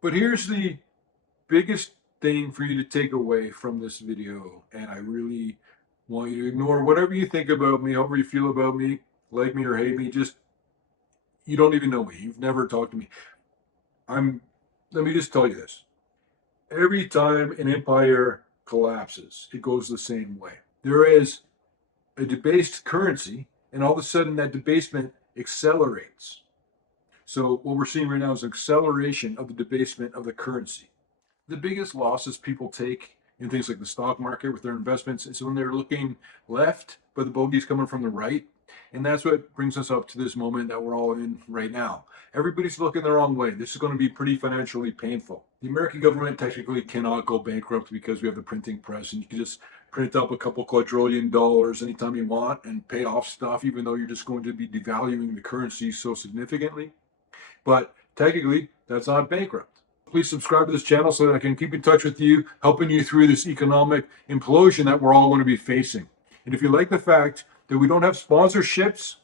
But here's the biggest thing for you to take away from this video, and I really want you to ignore whatever you think about me, however you feel about me, like me or hate me. Just, you don't even know me. You've never talked to me. I'm, let me just tell you this. Every time an empire collapses, it goes the same way. There is a debased currency, and all of a sudden that debasement accelerates. So what we're seeing right now is an acceleration of the debasement of the currency. The biggest losses people take in things like the stock market with their investments is when they're looking left, but the bogey's coming from the right. And that's what brings us up to this moment that we're all in right now. Everybody's looking the wrong way. This is going to be pretty financially painful. The American government technically cannot go bankrupt because we have the printing press, and you can just print up a couple quadrillion dollars anytime you want and pay off stuff, even though you're just going to be devaluing the currency so significantly. But technically, that's not bankrupt. Please subscribe to this channel so that I can keep in touch with you, helping you through this economic implosion that we're all going to be facing. And if you like the fact that we don't have sponsorships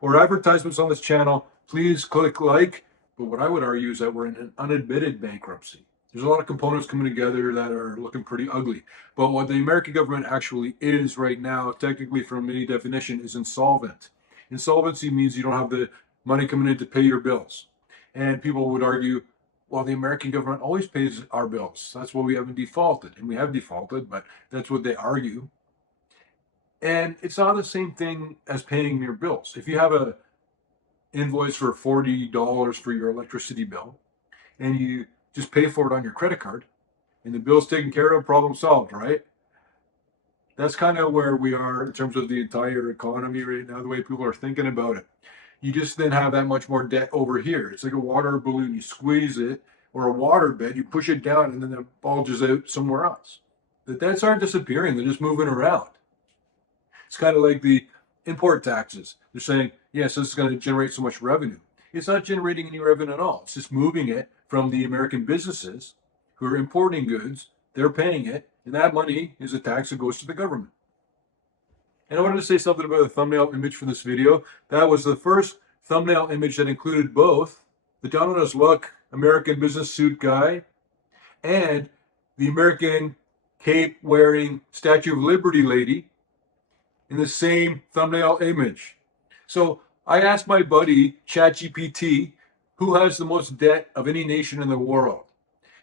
or advertisements on this channel, please click like. But what I would argue is that we're in an unadmitted bankruptcy. There's a lot of components coming together that are looking pretty ugly. But what the American government actually is right now, technically from any definition, is insolvent. Insolvency means you don't have the money coming in to pay your bills. And people would argue, well, the American government always pays our bills. That's why we haven't defaulted. And we have defaulted, but that's what they argue. And it's not the same thing as paying your bills. If you have a invoice for $40 for your electricity bill, and you just pay for it on your credit card, and the bill's taken care of, problem solved, right? That's kind of where we are in terms of the entire economy right now, the way people are thinking about it. You just then have that much more debt over here. It's like a water balloon. You squeeze it, or a water bed, you push it down, and then it bulges out somewhere else. The debts aren't disappearing. They're just moving around. It's kind of like the import taxes. They're saying, yes, this is going to generate so much revenue. It's not generating any revenue at all. It's just moving it from the American businesses who are importing goods. They're paying it, and that money is a tax that goes to the government. And I wanted to say something about the thumbnail image for this video. That was the first thumbnail image that included both the down on his luck American business suit guy and the American cape wearing Statue of Liberty lady in the same thumbnail image. So I asked my buddy ChatGPT who has the most debt of any nation in the world.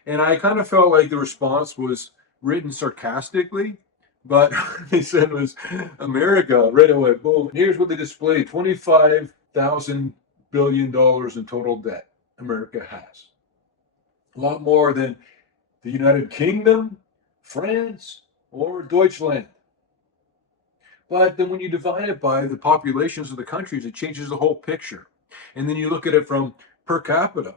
And I kind of felt like the response was written sarcastically, but they said it was America right away. Boom. And here's what they displayed: $25,000 billion in total debt America has. A lot more than the United Kingdom, France, or Deutschland. But then when you divide it by the populations of the countries, it changes the whole picture. And then you look at it from per capita.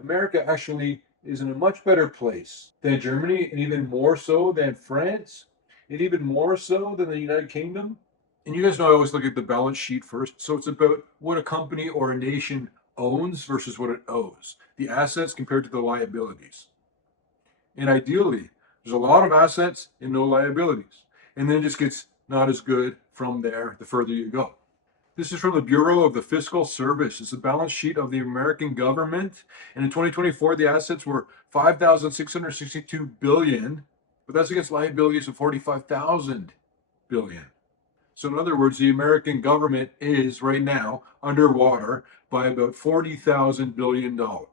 America actually is in a much better place than Germany, and even more so than France, and even more so than the United Kingdom. And you guys know I always look at the balance sheet first. So it's about what a company or a nation owns versus what it owes, the assets compared to the liabilities. And ideally, there's a lot of assets and no liabilities. And then it just gets not as good from there the further you go. This is from the Bureau of the Fiscal Service. It's a balance sheet of the American government. And in 2024, the assets were $5,662 billion, but that's against liabilities of $45,000 billion. So in other words, the American government is right now underwater by about $40,000 billion. Do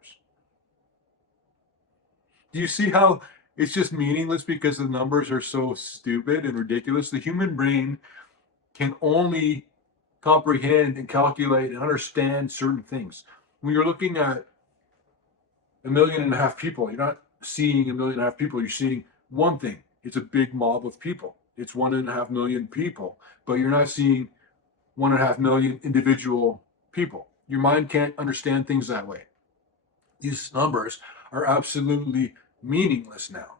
you see how it's just meaningless because the numbers are so stupid and ridiculous? The human brain can only comprehend and calculate and understand certain things. When you're looking at 1.5 million people, you're not seeing 1.5 million people, you're seeing one thing. It's a big mob of people. It's 1.5 million people, but you're not seeing 1.5 million individual people. Your mind can't understand things that way. These numbers are absolutely meaningless now.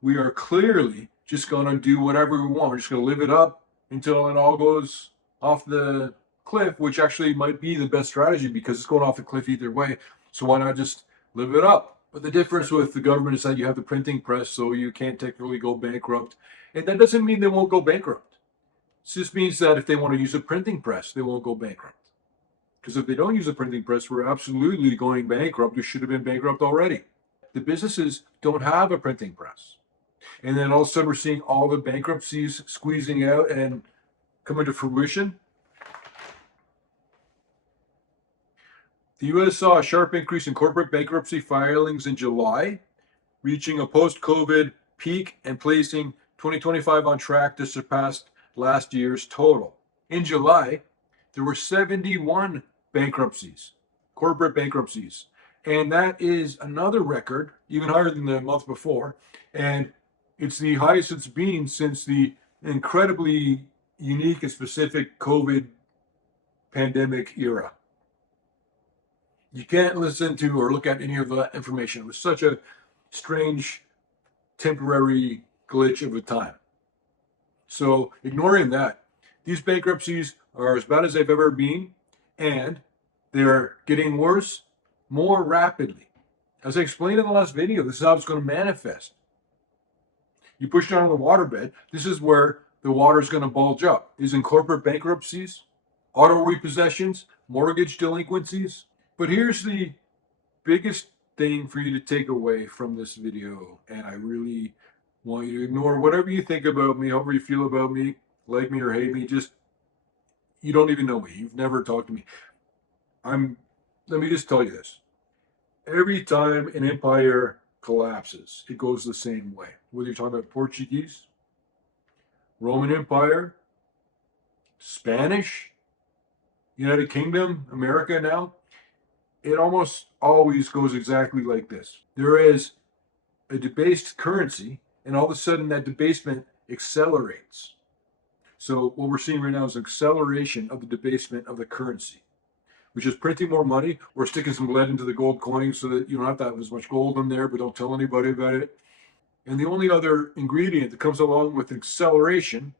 We are clearly just going to do whatever we want. We're just going to live it up until it all goes off the cliff, which actually might be the best strategy because it's going off the cliff either way. So why not just live it up? But the difference with the government is that you have the printing press, so you can't technically go bankrupt. And that doesn't mean they won't go bankrupt. It just means that if they want to use a printing press, they won't go bankrupt. Because if they don't use a printing press, we're absolutely going bankrupt. We should have been bankrupt already. the businesses don't have a printing press. And then all of a sudden we're seeing all the bankruptcies squeezing out and coming to fruition. The U.S. saw a sharp increase in corporate bankruptcy filings in July, reaching a post-COVID peak and placing 2025 on track to surpass last year's total. In July, there were 71 bankruptcies, corporate bankruptcies. And that is another record, even higher than the month before. And it's the highest it's been since the incredibly unique and specific COVID pandemic era. You can't listen to or look at any of that information. It was such a strange, temporary glitch of a time. So ignoring that, these bankruptcies are as bad as they've ever been, and they're getting worse more rapidly. As I explained in the last video, this is how it's going to manifest. You push down on the waterbed, this is where the water is going to bulge up. Is in corporate bankruptcies, auto repossessions, mortgage delinquencies. But here's the biggest thing for you to take away from this video, and I really want you to ignore whatever you think about me, however you feel about me, like me or hate me. Just, you don't even know me. You've never talked to me. Let me just tell you this. Every time an empire collapses, it goes the same way. Whether you're talking about Portuguese, Roman Empire, Spanish, United Kingdom, America now, it almost always goes exactly like this. There is a debased currency, and all of a sudden that debasement accelerates. So what we're seeing right now is an acceleration of the debasement of the currency, which is printing more money or sticking some lead into the gold coins so that you don't have to have as much gold in there, but don't tell anybody about it. And the only other ingredient that comes along with acceleration,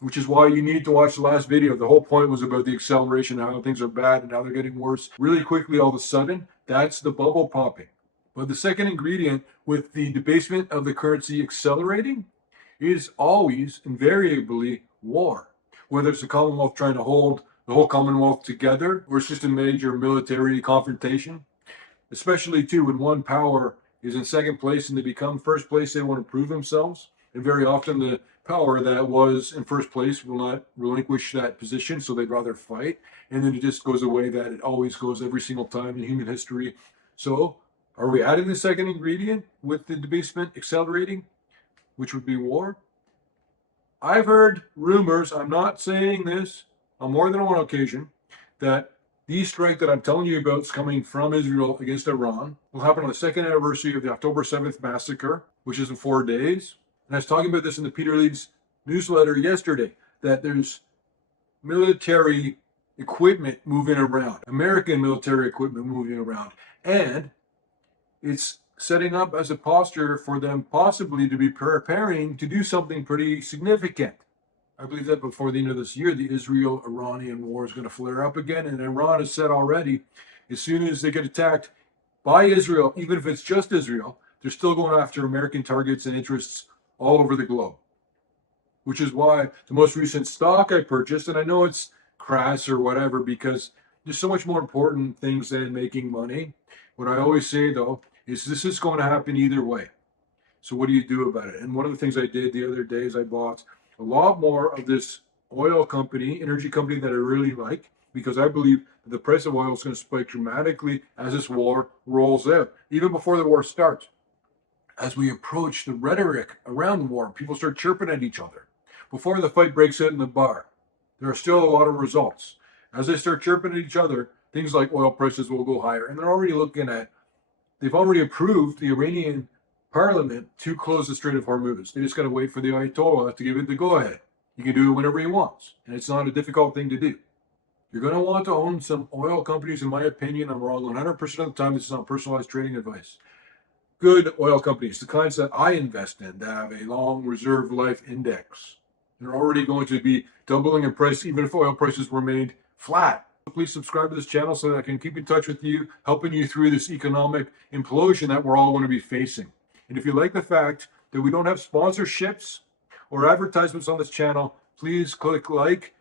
which is why you need to watch the last video. The whole point was about the acceleration, how things are bad and how they're getting worse really quickly all of a sudden. That's the bubble popping. But the second ingredient with the debasement of the currency accelerating is always, invariably, war. Whether it's the Commonwealth trying to hold the whole Commonwealth together, or it's just a major military confrontation. Especially, too, when one power is in second place and they become first place, they want to prove themselves. And very often the power that was in first place will not relinquish that position, so they'd rather fight. And then it just goes away that it always goes every single time in human history. So are we adding the second ingredient with the debasement accelerating, which would be war? I've heard rumors, I'm not saying this, on more than one occasion, that the strike that I'm telling you about is coming from Israel against Iran will happen on the second anniversary of the October 7th massacre, which is in 4 days. And I was talking about this in the Peter Leeds newsletter yesterday, that there's military equipment moving around, American military equipment moving around. And it's setting up as a posture for them possibly to be preparing to do something pretty significant. I believe that before the end of this year, the Israel-Iranian war is going to flare up again. And Iran has said already, as soon as they get attacked by Israel, even if it's just Israel, they're still going after American targets and interests all over the globe. Which is why the most recent stock I purchased, and I know it's crass or whatever, because there's so much more important things than making money. What I always say, though, is this is going to happen either way. So what do you do about it? And one of the things I did the other day is I bought a lot more of this oil company, energy company that I really like, because I believe that the price of oil is going to spike dramatically as this war rolls out, even before the war starts. As we approach the rhetoric around war, people start chirping at each other. Before the fight breaks out in the bar, there are still a lot of results. As they start chirping at each other, things like oil prices will go higher. And they're already looking at, they've already approved the Iranian Parliament to close the Strait of Hormuz. They just got to wait for the Ayatollah to give it the go-ahead. He can do it whenever he wants, and it's not a difficult thing to do. You're going to want to own some oil companies, in my opinion. I'm wrong 100% of the time. This is not personalized trading advice. Good oil companies, the kinds that I invest in, that have a long reserve life index. They're already going to be doubling in price, even if oil prices remained flat. Please subscribe to this channel so that I can keep in touch with you, helping you through this economic implosion that we're all going to be facing. And if you like the fact that we don't have sponsorships or advertisements on this channel, please click like